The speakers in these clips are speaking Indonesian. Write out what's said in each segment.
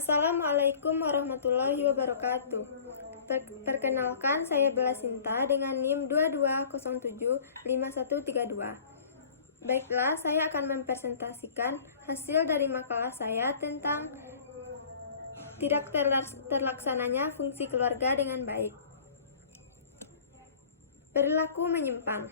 Assalamualaikum warahmatullahi wabarakatuh. Perkenalkan, saya Bella Sinta dengan NIM 22075132. Baiklah, saya akan mempresentasikan hasil dari makalah saya tentang tidak terlaksananya fungsi keluarga dengan baik. Perilaku menyimpang.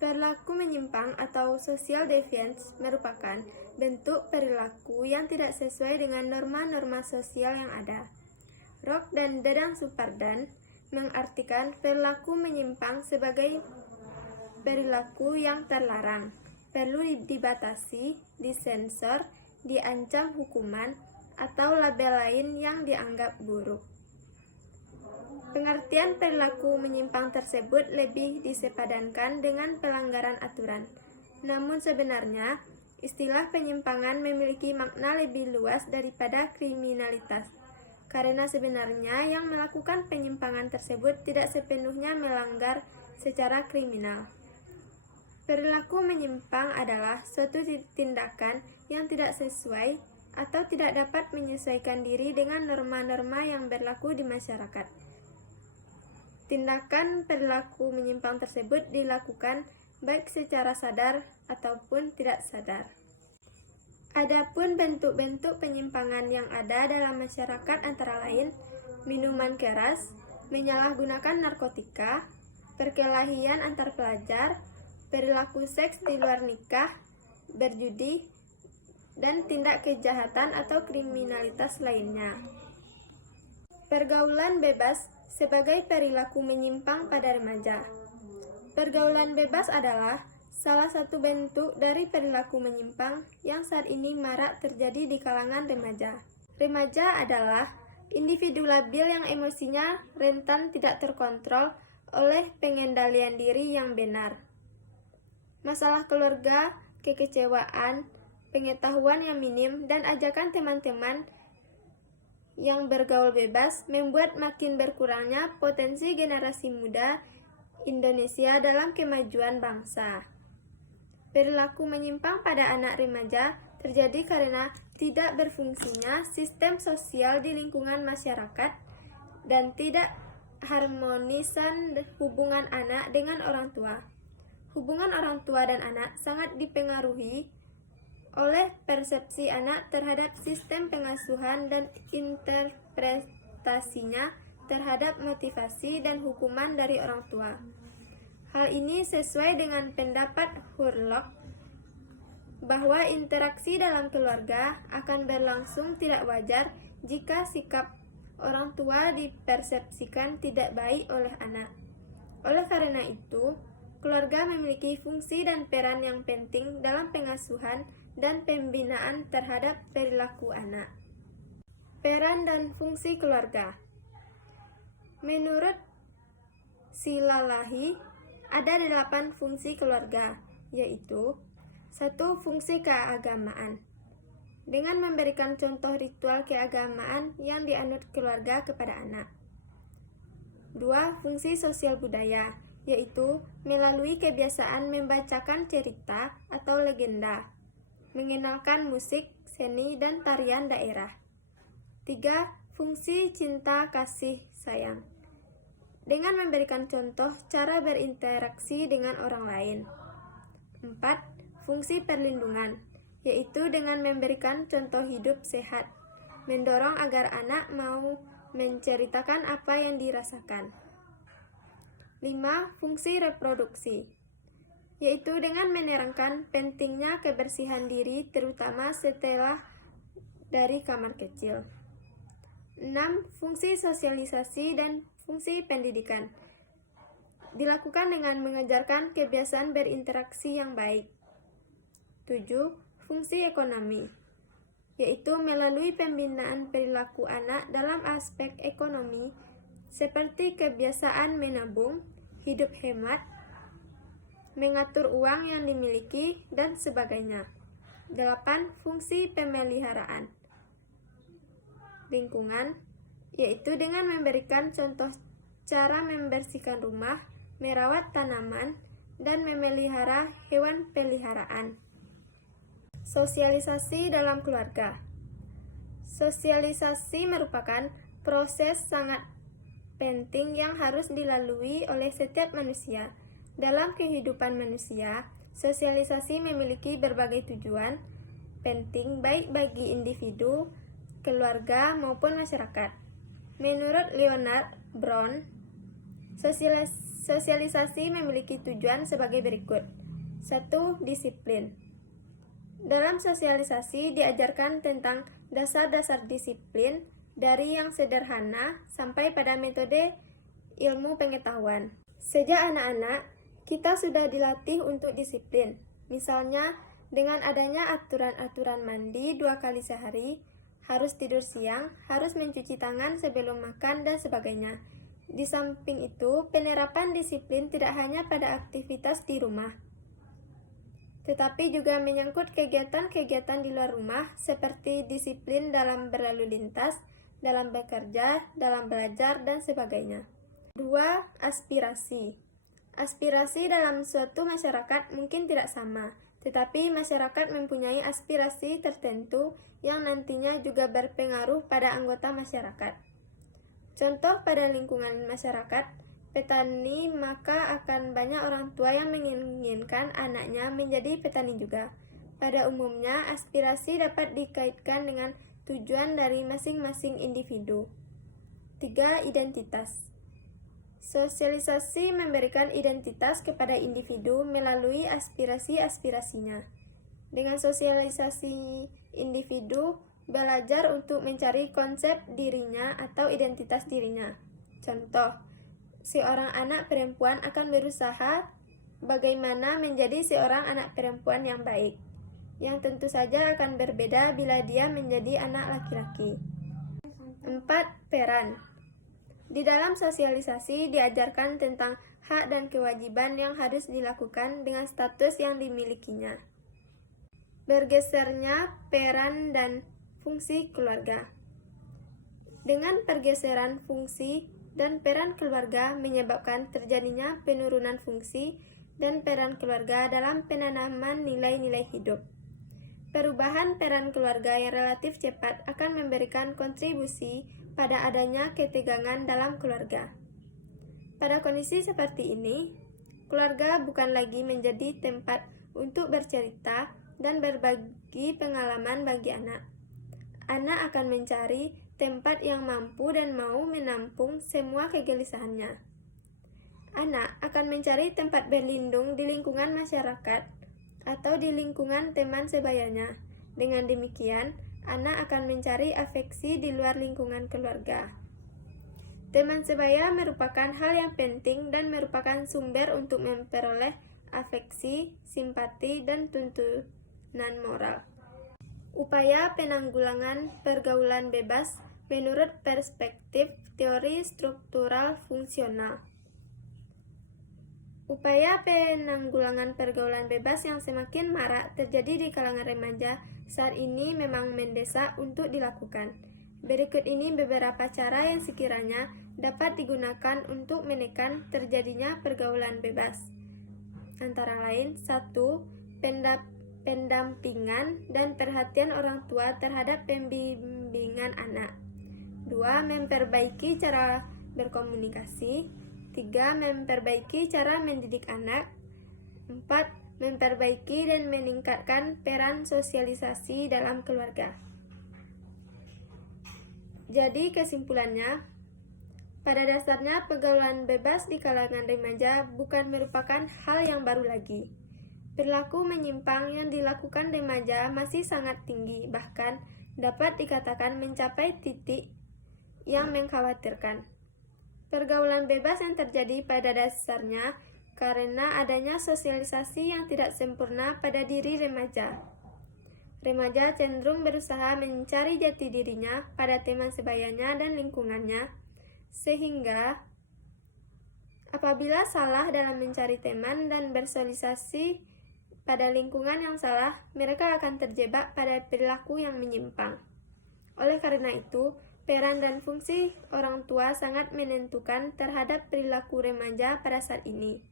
Perilaku menyimpang atau social deviance merupakan bentuk perilaku yang tidak sesuai dengan norma-norma sosial yang ada. Rock dan Dadang Supardan mengartikan perilaku menyimpang sebagai perilaku yang terlarang, perlu dibatasi, disensor, diancam hukuman, atau label lain yang dianggap buruk. Pengertian perilaku menyimpang tersebut lebih disepadankan dengan pelanggaran aturan. Namun sebenarnya, istilah penyimpangan memiliki makna lebih luas daripada kriminalitas. Karena sebenarnya yang melakukan penyimpangan tersebut tidak sepenuhnya melanggar secara kriminal. Perilaku menyimpang adalah suatu tindakan yang tidak sesuai atau tidak dapat menyesuaikan diri dengan norma-norma yang berlaku di masyarakat. Tindakan perilaku menyimpang tersebut dilakukan baik secara sadar ataupun tidak sadar. Adapun bentuk-bentuk penyimpangan yang ada dalam masyarakat antara lain minuman keras, menyalahgunakan narkotika, perkelahian antar pelajar, perilaku seks di luar nikah, berjudi, dan tindak kejahatan atau kriminalitas lainnya. Pergaulan bebas sebagai perilaku menyimpang pada remaja. Pergaulan bebas adalah salah satu bentuk dari perilaku menyimpang yang saat ini marak terjadi di kalangan remaja. Remaja adalah individu labil yang emosinya rentan tidak terkontrol oleh pengendalian diri yang benar. Masalah keluarga, kekecewaan, pengetahuan yang minim, dan ajakan teman-teman yang bergaul bebas membuat makin berkurangnya potensi generasi muda Indonesia dalam kemajuan bangsa. Perilaku menyimpang pada anak remaja terjadi karena tidak berfungsinya sistem sosial di lingkungan masyarakat dan tidak harmonisan hubungan anak dengan orang tua. Hubungan orang tua dan anak sangat dipengaruhi oleh persepsi anak terhadap sistem pengasuhan dan interpretasinya terhadap motivasi dan hukuman dari orang tua. Hal ini sesuai dengan pendapat Hurlock bahwa interaksi dalam keluarga akan berlangsung tidak wajar jika sikap orang tua dipersepsikan tidak baik oleh anak. Oleh karena itu, keluarga memiliki fungsi dan peran yang penting dalam pengasuhan dan pembinaan terhadap perilaku anak. Peran dan fungsi keluarga. Menurut Silalahi, ada 8 fungsi keluarga, yaitu 1. Fungsi keagamaan, dengan memberikan contoh ritual keagamaan yang dianut keluarga kepada anak. 2. Fungsi sosial budaya, yaitu melalui kebiasaan membacakan cerita atau legenda, mengenalkan musik, seni, dan tarian daerah. 3. Fungsi cinta kasih sayang, dengan memberikan contoh cara berinteraksi dengan orang lain. 4. Fungsi perlindungan, yaitu dengan memberikan contoh hidup sehat, mendorong agar anak mau menceritakan apa yang dirasakan. 5. Fungsi reproduksi, yaitu dengan menerangkan pentingnya kebersihan diri terutama setelah dari kamar kecil. 6. Fungsi sosialisasi dan fungsi pendidikan, dilakukan dengan mengajarkan kebiasaan berinteraksi yang baik. 7. Fungsi ekonomi, yaitu melalui pembinaan perilaku anak dalam aspek ekonomi seperti kebiasaan menabung, hidup hemat, mengatur uang yang dimiliki, dan sebagainya. 8. Fungsi pemeliharaan lingkungan, yaitu dengan memberikan contoh cara membersihkan rumah, merawat tanaman, dan memelihara hewan peliharaan. Sosialisasi dalam keluarga. Sosialisasi merupakan proses sangat penting yang harus dilalui oleh setiap manusia. Dalam kehidupan manusia, sosialisasi memiliki berbagai tujuan penting baik bagi individu, keluarga, maupun masyarakat. Menurut Leonard Brown, sosialisasi memiliki tujuan sebagai berikut. 1. Disiplin. Dalam sosialisasi diajarkan tentang dasar-dasar disiplin dari yang sederhana sampai pada metode ilmu pengetahuan. Sejak anak-anak, kita sudah dilatih untuk disiplin. Misalnya, dengan adanya aturan-aturan mandi 2 kali sehari, harus tidur siang, harus mencuci tangan sebelum makan, dan sebagainya. Di samping itu, penerapan disiplin tidak hanya pada aktivitas di rumah, tetapi juga menyangkut kegiatan-kegiatan di luar rumah seperti disiplin dalam berlalu lintas, dalam bekerja, dalam belajar, dan sebagainya. 2. Aspirasi. Aspirasi dalam suatu masyarakat mungkin tidak sama, tetapi masyarakat mempunyai aspirasi tertentu yang nantinya juga berpengaruh pada anggota masyarakat. Contoh pada lingkungan masyarakat, petani, maka akan banyak orang tua yang menginginkan anaknya menjadi petani juga. Pada umumnya, aspirasi dapat dikaitkan dengan tujuan dari masing-masing individu. 3. Identitas. Sosialisasi memberikan identitas kepada individu melalui aspirasi-aspirasinya. Dengan sosialisasi, individu belajar untuk mencari konsep dirinya atau identitas dirinya. Contoh, seorang anak perempuan akan berusaha bagaimana menjadi seorang anak perempuan yang baik, yang tentu saja akan berbeda bila dia menjadi anak laki-laki. 4. Peran. Di dalam sosialisasi diajarkan tentang hak dan kewajiban yang harus dilakukan dengan status yang dimilikinya. Bergesernya peran dan fungsi keluarga. Dengan pergeseran fungsi dan peran keluarga menyebabkan terjadinya penurunan fungsi dan peran keluarga dalam penanaman nilai-nilai hidup. Perubahan peran keluarga yang relatif cepat akan memberikan kontribusi pada adanya ketegangan dalam keluarga. Pada kondisi seperti ini, keluarga bukan lagi menjadi tempat untuk bercerita dan berbagi pengalaman bagi anak. Anak akan mencari tempat yang mampu dan mau menampung semua kegelisahannya. Anak akan mencari tempat berlindung di lingkungan masyarakat atau di lingkungan teman sebayanya. Dengan demikian, anak akan mencari afeksi di luar lingkungan keluarga. Teman sebaya merupakan hal yang penting dan merupakan sumber untuk memperoleh afeksi, simpati, dan tuntunan moral. Upaya penanggulangan pergaulan bebas menurut perspektif teori struktural fungsional. Upaya penanggulangan pergaulan bebas yang semakin marak terjadi di kalangan remaja saat ini memang mendesak untuk dilakukan. Berikut ini beberapa cara yang sekiranya dapat digunakan untuk menekan terjadinya pergaulan bebas. Antara lain, 1. Pendampingan dan perhatian orang tua terhadap pembimbingan anak. 2. Memperbaiki cara berkomunikasi. 3. Memperbaiki cara mendidik anak. 4. Memperbaiki dan meningkatkan peran sosialisasi dalam keluarga. Jadi kesimpulannya, pada dasarnya pergaulan bebas di kalangan remaja bukan merupakan hal yang baru lagi. Perilaku menyimpang yang dilakukan remaja masih sangat tinggi, bahkan dapat dikatakan mencapai titik yang mengkhawatirkan. Pergaulan bebas yang terjadi pada dasarnya karena adanya sosialisasi yang tidak sempurna pada diri remaja. Remaja cenderung berusaha mencari jati dirinya pada teman sebayanya dan lingkungannya, sehingga apabila salah dalam mencari teman dan bersosialisasi pada lingkungan yang salah, mereka akan terjebak pada perilaku yang menyimpang. Oleh karena itu, peran dan fungsi orang tua sangat menentukan terhadap perilaku remaja pada saat ini.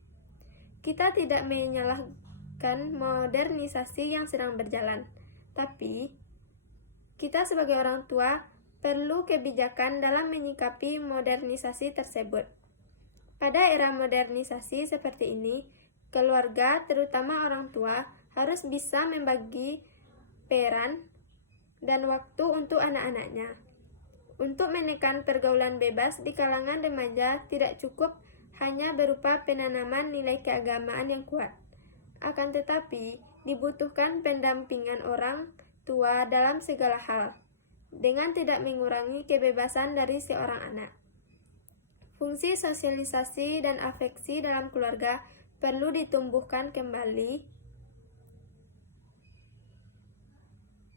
Kita tidak menyalahkan modernisasi yang sedang berjalan, tapi Kita sebagai orang tua perlu kebijakan dalam menyikapi modernisasi tersebut. Pada era modernisasi seperti ini, keluarga, terutama orang tua, harus bisa membagi peran dan waktu untuk anak-anaknya. Untuk menekan pergaulan bebas di kalangan remaja tidak cukup hanya berupa penanaman nilai keagamaan yang kuat. Akan tetapi, dibutuhkan pendampingan orang tua dalam segala hal, dengan tidak mengurangi kebebasan dari seorang anak. Fungsi sosialisasi dan afeksi dalam keluarga perlu ditumbuhkan kembali,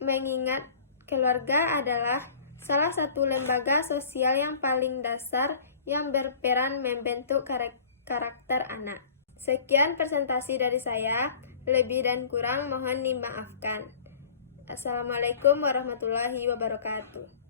mengingat keluarga adalah salah satu lembaga sosial yang paling dasar yang berperan membentuk karakter anak. Sekian presentasi dari saya, lebih dan kurang mohon dimaafkan. Assalamualaikum warahmatullahi wabarakatuh.